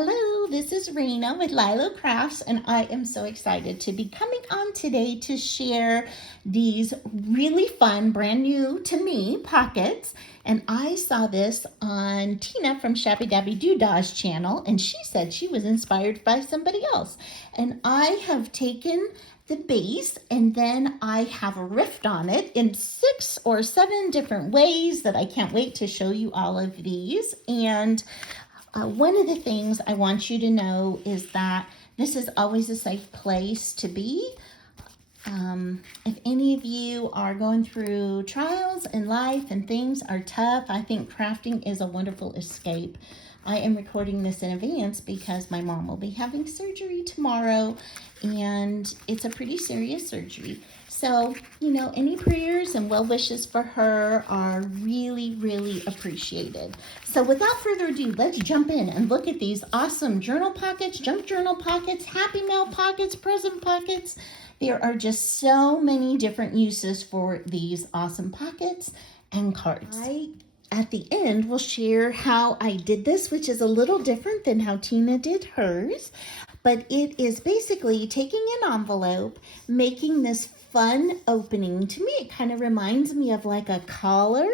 Hello, this is Rena with LYLO Crafts, and I am so excited to be coming on today to share these really fun, brand new to me pockets. And I saw this on Tina from Shabby Dabby Doodah's channel, and she said she was inspired by somebody else. And I have taken the base and then I have riffed on it in 6 or 7 different ways that I can't wait to show you all of these. And one of the things I want you to know is that this is always a safe place to be. If any of you are going through trials in life and things are tough, I think crafting is a wonderful escape. I am recording this in advance because my mom will be having surgery tomorrow, and it's a pretty serious surgery. So, any prayers and well wishes for her are really, really appreciated. So without further ado, let's jump in and look at these awesome journal pockets, junk journal pockets, happy mail pockets, present pockets. There are just so many different uses for these awesome pockets and cards. At the end, we'll share how I did this, which is a little different than how Tina did hers. But it is basically taking an envelope, making this fun opening. To me, it kind of reminds me of like a collar.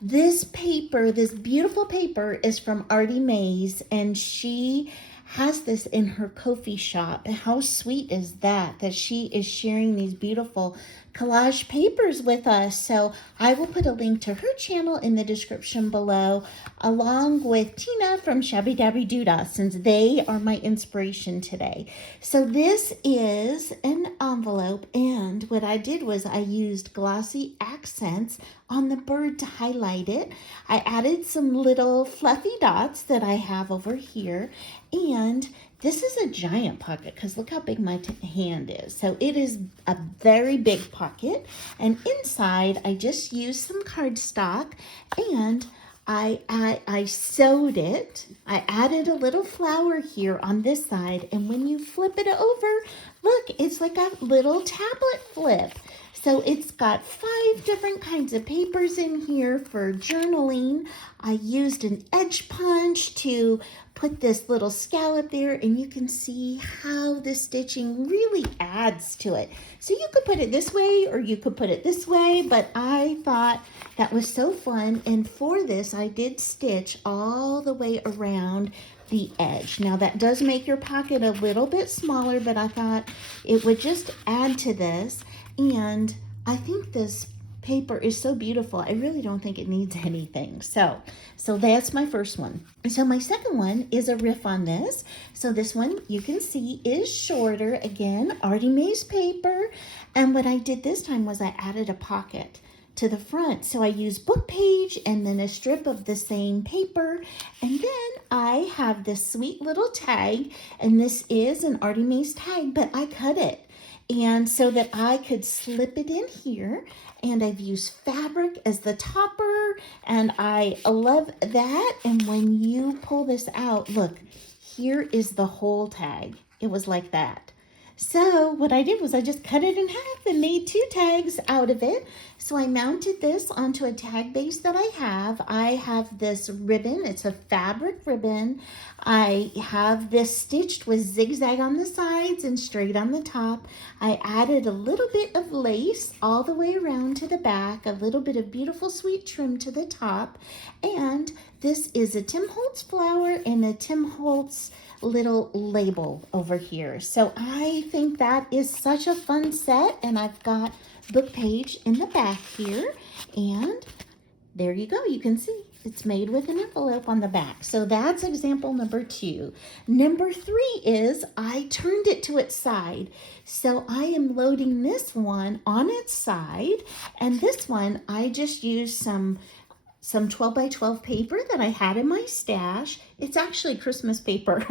This paper, this beautiful paper, is from Artie Mays, and she has this in her coffee shop. How sweet is that she is sharing these beautiful collage papers with us. So I will put a link to her channel in the description below, along with Tina from Shabby Dabby Doodah, since they are my inspiration today. So this is an envelope, and what I did was I used glossy accents on the bird to highlight it. I added some little fluffy dots that I have over here, and this is a giant pocket because look how big my hand is. So it is a very big pocket, and inside I just used some cardstock and I sewed it. I added a little flower here on this side, and when you flip it over, look, it's like a little tablet flip. So it's got 5 different kinds of papers in here for journaling. I used an edge punch to put this little scallop there, and you can see how the stitching really adds to it. So you could put it this way or you could put it this way, but I thought that was so fun. And for this, I did stitch all the way around the edge. Now that does make your pocket a little bit smaller, but I thought it would just add to this. And I think this paper is so beautiful. I really don't think it needs anything. So that's my first one. So my second one is a riff on this. So this one you can see is shorter. Again, Artie Mays paper. And what I did this time was I added a pocket to the front. So I used book page and then a strip of the same paper. And then I have this sweet little tag, and this is an Artie Mays tag, but I cut it. And so that I could slip it in here, and I've used fabric as the topper, and I love that. And when you pull this out, look, here is the whole tag. It was like that. So what I did was I just cut it in half and made 2 tags out of it. So I mounted this onto a tag base that I have. I have this ribbon. It's a fabric ribbon. I have this stitched with zigzag on the sides and straight on the top. I added a little bit of lace all the way around to the back, a little bit of beautiful sweet trim to the top. And this is a Tim Holtz flower and a Tim Holtz little label over here. So I think that is such a fun set, and I've got book page in the back here, and there you go. You can see it's made with an envelope on the back. So that's example number 2. Number 3 is I turned it to its side. So I am loading this one on its side, and this one I just used some 12 by 12 paper that I had in my stash. It's actually Christmas paper,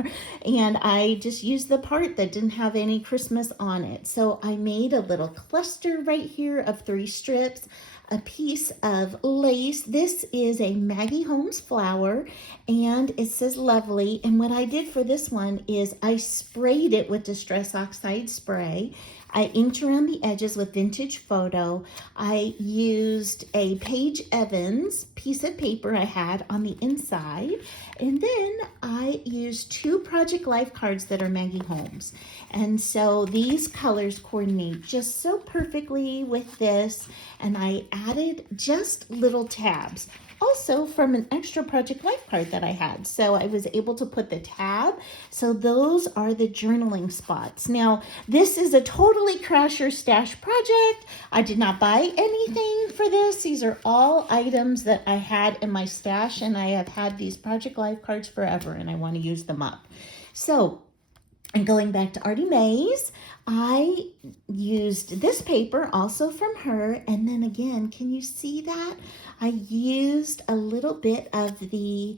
and I just used the part that didn't have any Christmas on it. So I made a little cluster right here of 3 strips, a piece of lace. This is a Maggie Holmes flower, and it says lovely. And what I did for this one is I sprayed it with Distress Oxide spray. I inked around the edges with Vintage Photo. I used a Paige Evans piece of paper I had on the inside. And then then I used 2 Project Life cards that are Maggie Holmes. And so these colors coordinate just so perfectly with this. And I added just little tabs, also from an extra Project Life card that I had. So I was able to put the tab. So those are the journaling spots. Now, this is a totally crash or stash project. I did not buy anything for this. These are all items that I had in my stash, and I have had these Project Life cards forever, and I want to use them up. So, and going back to Artie Mae's, I used this paper also from her. And then again, can you see that? I used a little bit of the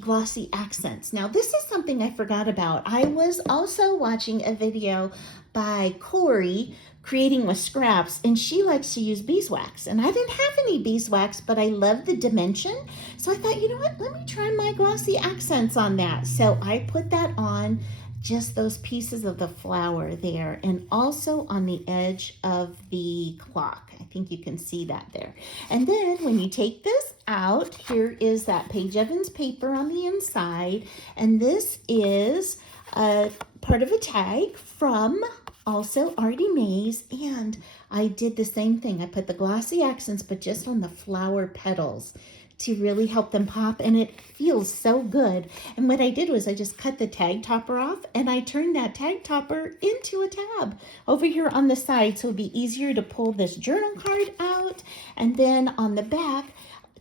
glossy accents. Now, this is something I forgot about. I was also watching a video by Corey, Creating with Scraps, and she likes to use beeswax. And I didn't have any beeswax, but I love the dimension. So I thought, you know what, let me try my glossy accents on that. So I put that on just those pieces of the flower there, and also on the edge of the clock. I think you can see that there. And then when you take this out, here is that Paige Evans paper on the inside, and this is part of a tag from also Artie Mae's, and I did the same thing. I put the glossy accents, but just on the flower petals to really help them pop, and it feels so good. And what I did was I just cut the tag topper off, and I turned that tag topper into a tab over here on the side, so it'd be easier to pull this journal card out. And then on the back,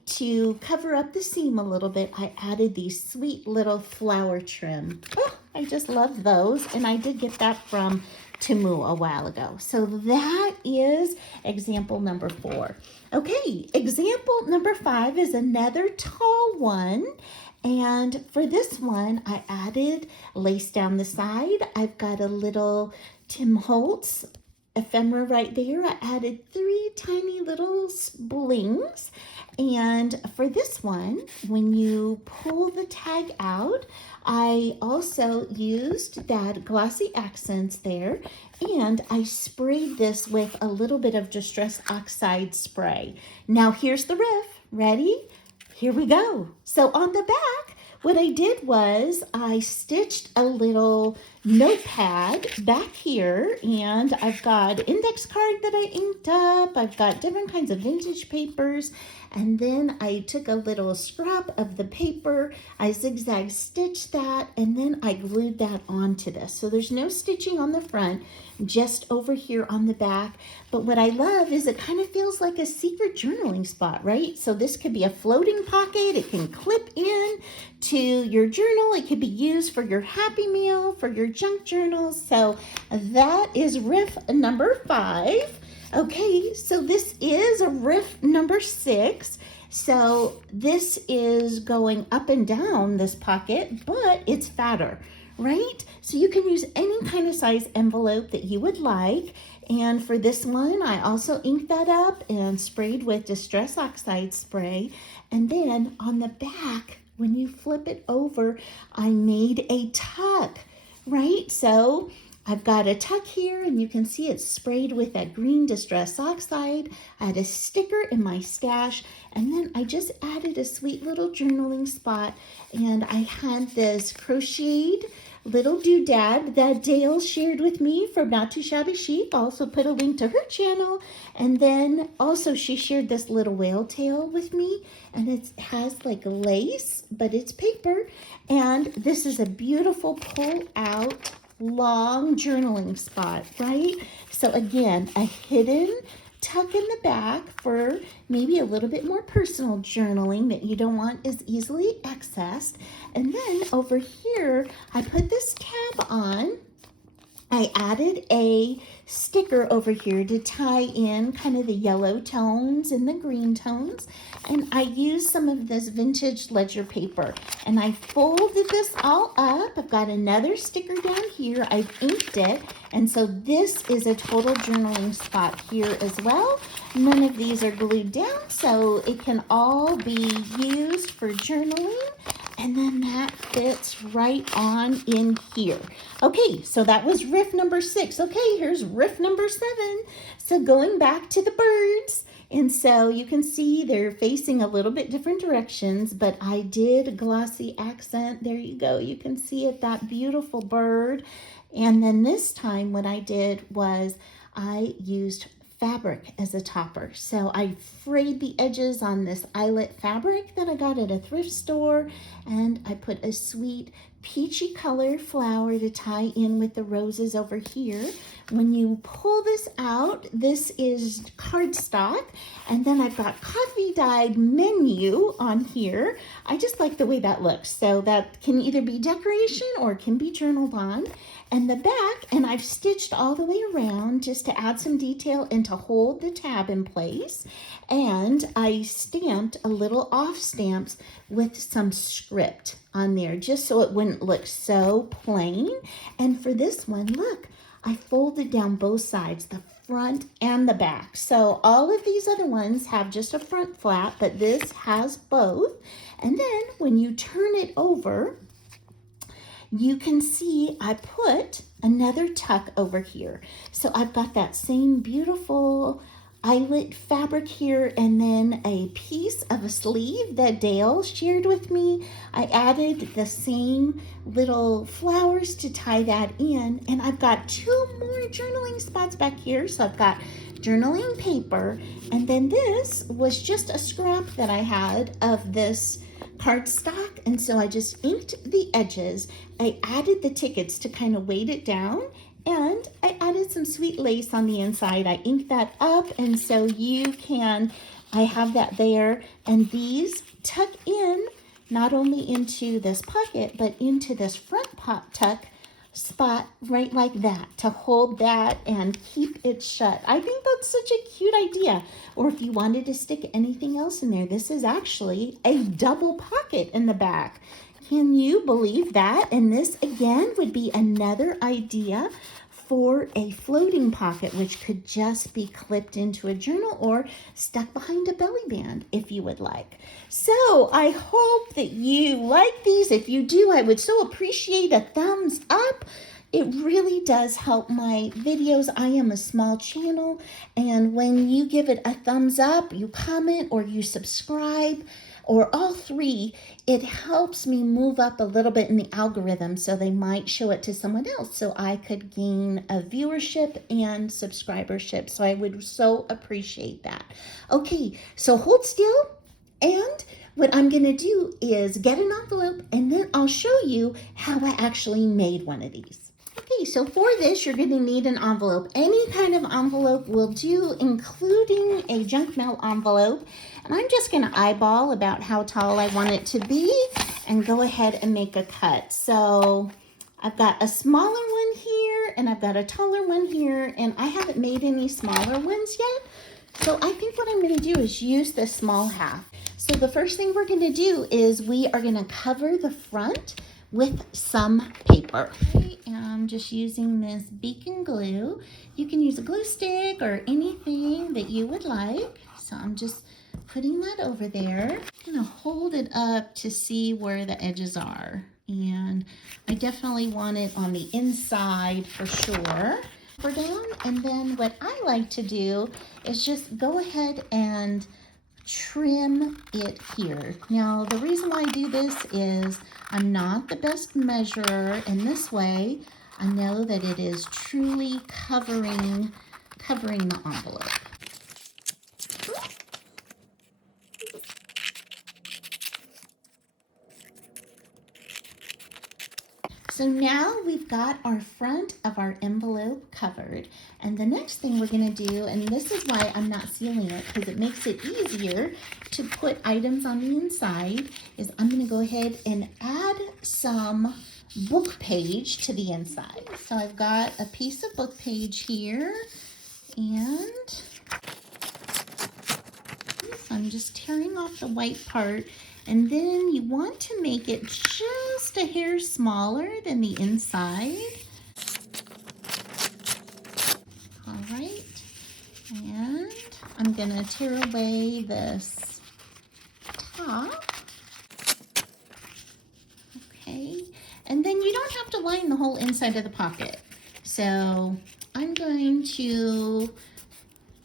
to cover up the seam a little bit, I added these sweet little flower trim. Oh, I just love those, and I did get that from Temu a while ago. So that is example number 4. Okay, example number 5 is another tall one. And for this one, I added lace down the side. I've got a little Tim Holtz ephemera right there. I added 3 tiny little blings. And for this one, when you pull the tag out, I also used that glossy accents there, and I sprayed this with a little bit of Distress Oxide spray. Now here's the riff. Ready? Here we go. So on the back, what I did was I stitched a little notepad back here, and I've got an index card that I inked up. I've got different kinds of vintage papers, and then I took a little scrap of the paper, I zigzag stitched that, and then I glued that onto this. So there's no stitching on the front, just over here on the back. But what I love is it kind of feels like a secret journaling spot, right? So this could be a floating pocket. It can clip in to your journal. It could be used for your Happy Meal, for your junk journals. So that is riff number 5. Okay, so this is a riff number 6. So this is going up and down this pocket, but it's fatter, right? So you can use any kind of size envelope that you would like. And for this one, I also inked that up and sprayed with Distress Oxide spray. And then on the back, when you flip it over, I made a tuck, right? So I've got a tuck here, and you can see it's sprayed with that green Distress Oxide. I had a sticker in my stash, and then I just added a sweet little journaling spot, and I had this crocheted little doodad that Dale shared with me from Not Too Shabby Chic. Also put a link to her channel, and then also she shared this little whale tail with me, and it has like lace, but it's paper, and this is a beautiful pull out long journaling spot, right? So again, a hidden tuck in the back for maybe a little bit more personal journaling that you don't want as easily accessed. And then over here, I put this tab on. I added a sticker over here to tie in kind of the yellow tones and the green tones. And I used some of this vintage ledger paper, and I folded this all up. I've got another sticker down here. I've inked it. And so this is a total journaling spot here as well. None of these are glued down, so it can all be used for journaling. And then that fits right on in here. Okay, so that was riff number 6. Okay, here's riff number 7. So going back to the birds, And so you can see they're facing a little bit different directions, but I did glossy accent. There you go. You can see it, that beautiful bird. And then this time what I did was I used fabric as a topper. So I frayed the edges on this eyelet fabric that I got at a thrift store, and I put a sweet peachy color flower to tie in with the roses over here. When you pull this out, this is cardstock, and then I've got coffee dyed menu on here. I just like the way that looks. So that can either be decoration or it can be journaled on. And the back, and I've stitched all the way around just to add some detail and to hold the tab in place. And I stamped a little off stamps with some script on there just so it wouldn't look so plain. And for this one, look, I folded down both sides, the front and the back. So all of these other ones have just a front flap, but this has both. And then when you turn it over, you can see I put another tuck over here. So I've got that same beautiful eyelet fabric here, and then a piece of a sleeve that Dale shared with me. I added the same little flowers to tie that in, and I've got 2 more journaling spots back here. So I've got journaling paper, and then this was just a scrap that I had of this cardstock, and so I just inked the edges. I added the tickets to kind of weight it down, and I added some sweet lace on the inside. I inked that up, and so you can, I have that there, and these tuck in not only into this pocket, but into this front tuck spot right like that to hold that and keep it shut. I think that's such a cute idea. Or if you wanted to stick anything else in there, this is actually a double pocket in the back. Can you believe that? And this again would be another idea for a floating pocket, which could just be clipped into a journal or stuck behind a belly band if you would like. So I hope that you like these. If you do, I would so appreciate a thumbs up. It really does help my videos. I am a small channel, and when you give it a thumbs up, you comment or you subscribe, or all 3, it helps me move up a little bit in the algorithm, so they might show it to someone else so I could gain a viewership and subscribership. So I would so appreciate that. Okay, so hold still, and what I'm gonna do is get an envelope, and then I'll show you how I actually made one of these. Okay, so for this, you're going to need an envelope. Any kind of envelope will do, including a junk mail envelope. And I'm just going to eyeball about how tall I want it to be and go ahead and make a cut. So I've got a smaller one here, and I've got a taller one here, and I haven't made any smaller ones yet. So I think what I'm going to do is use this small half. So the first thing we're going to do is we are going to cover the front with some paper. I'm just using this beacon glue. You can use a glue stick or anything that you would like. So I'm just putting that over there. I'm gonna hold it up to see where the edges are. And I definitely want it on the inside for sure. We're down, and then what I like to do is just go ahead and trim it here. Now, the reason why I do this is I'm not the best measurer, and this way I know that it is truly covering the envelope. So now we've got our front of our envelope covered, and the next thing we're going to do, and this is why I'm not sealing it because it makes it easier to put items on the inside, is I'm going to go ahead and add some book page to the inside. So I've got a piece of book page here, and I'm just tearing off the white part. And then you want to make it just a hair smaller than the inside. All right, and I'm gonna tear away this top. Okay, and then you don't have to line the whole inside of the pocket. So I'm going to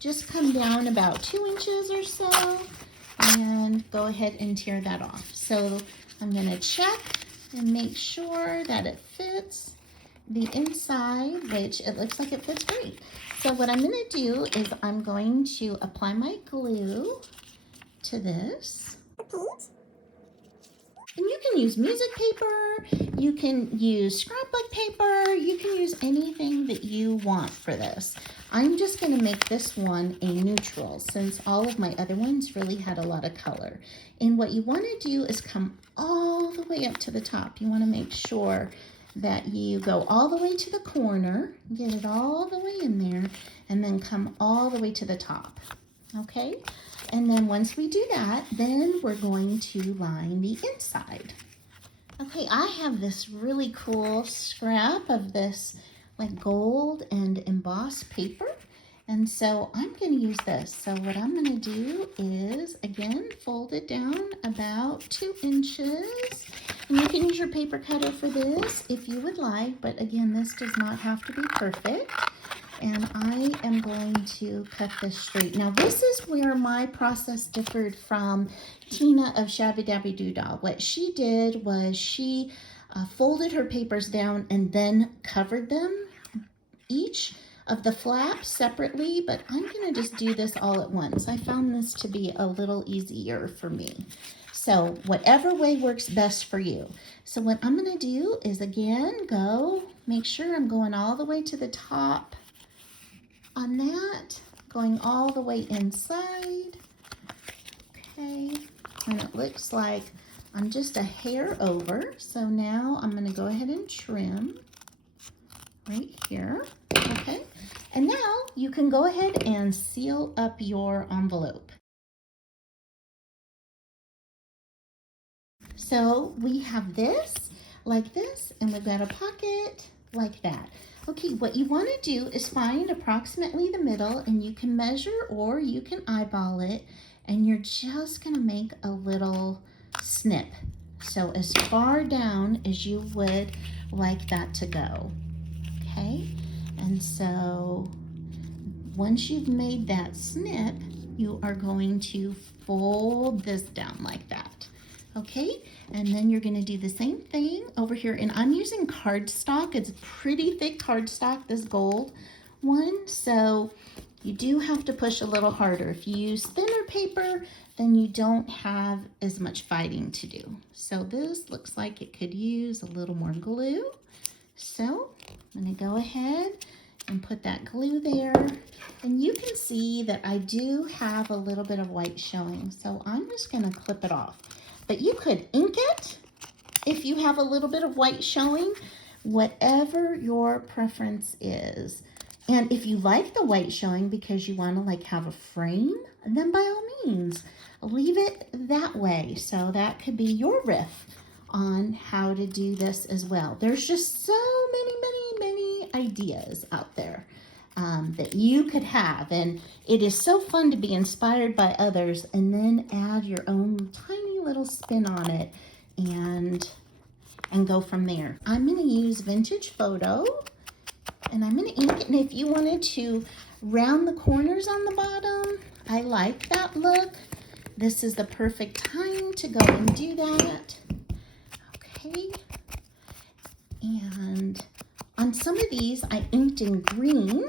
just come down about 2 inches or so and go ahead and tear that off. So I'm going to check and make sure that it fits the inside, which it looks like it fits great. So what I'm going to do is I'm going to apply my glue to this. And you can use music paper, you can use scrapbook paper, you can use anything that you want for this. I'm just going to make this one a neutral since all of my other ones really had a lot of color. And what you want to do is come all the way up to the top. You want to make sure that you go all the way to the corner, get it all the way in there, and then come all the way to the top, okay? And then once we do that, then we're going to line the inside. Okay, I have this really cool scrap of this like gold and embossed paper. And so I'm going to use this. So what I'm going to do is, again, fold it down about 2 inches. And you can use your paper cutter for this if you would like. But again, this does not have to be perfect. And I am going to cut this straight. Now this is where my process differed from Tina of Shabby Dabby Doodah. What she did was she folded her papers down and then covered them, each of the flaps separately, but I'm gonna just do this all at once. I found this to be a little easier for me. So whatever way works best for you. So what I'm gonna do is again, make sure I'm going all the way to the top on that, going all the way inside, okay, and it looks like I'm just a hair over, so now I'm going to go ahead and trim right here, okay, and now you can go ahead and seal up your envelope. So we have this, like this, and we've got a pocket like that. Okay, what you want to do is find approximately the middle, and you can measure or you can eyeball it, and you're just going to make a little snip. So as far down as you would like that to go, okay? And so once you've made that snip, you are going to fold this down like that. Okay, and then you're going to do the same thing over here, and I'm using cardstock. It's pretty thick cardstock, this gold one, so you do have to push a little harder. If you use thinner paper, then you don't have as much fighting to do. So this looks like it could use a little more glue. So I'm going to go ahead and put that glue there, and you can see that I do have a little bit of white showing, so I'm just going to clip it off. But you could ink it if you have a little bit of white showing, whatever your preference is. And if you like the white showing because you want to like have a frame, then by all means, leave it that way. So that could be your riff on how to do this as well. There's just so many ideas out there that you could have. And it is so fun to be inspired by others and then add your own tiny little spin on it and go from there. I'm going to use Vintage Photo, and I'm going to ink it. And if you wanted to round the corners on the bottom, I like that look. This is the perfect time to go and do that. Okay. And on some of these, I inked in green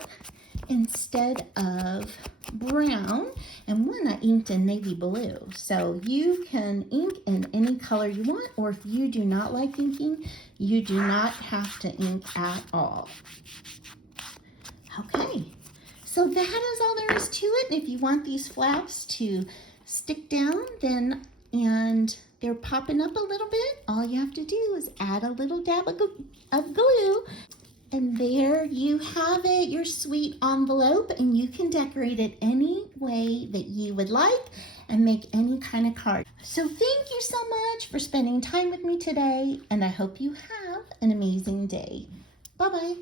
instead of brown, and one I inked in navy blue. So you can ink in any color you want, or if you do not like inking, you do not have to ink at all. Okay, so that is all there is to it. And if you want these flaps to stick down, then and they're popping up a little bit, all you have to do is add a little dab of glue. And there you have it, your sweet envelope, and you can decorate it any way that you would like and make any kind of card. So thank you so much for spending time with me today, and I hope you have an amazing day. Bye-bye.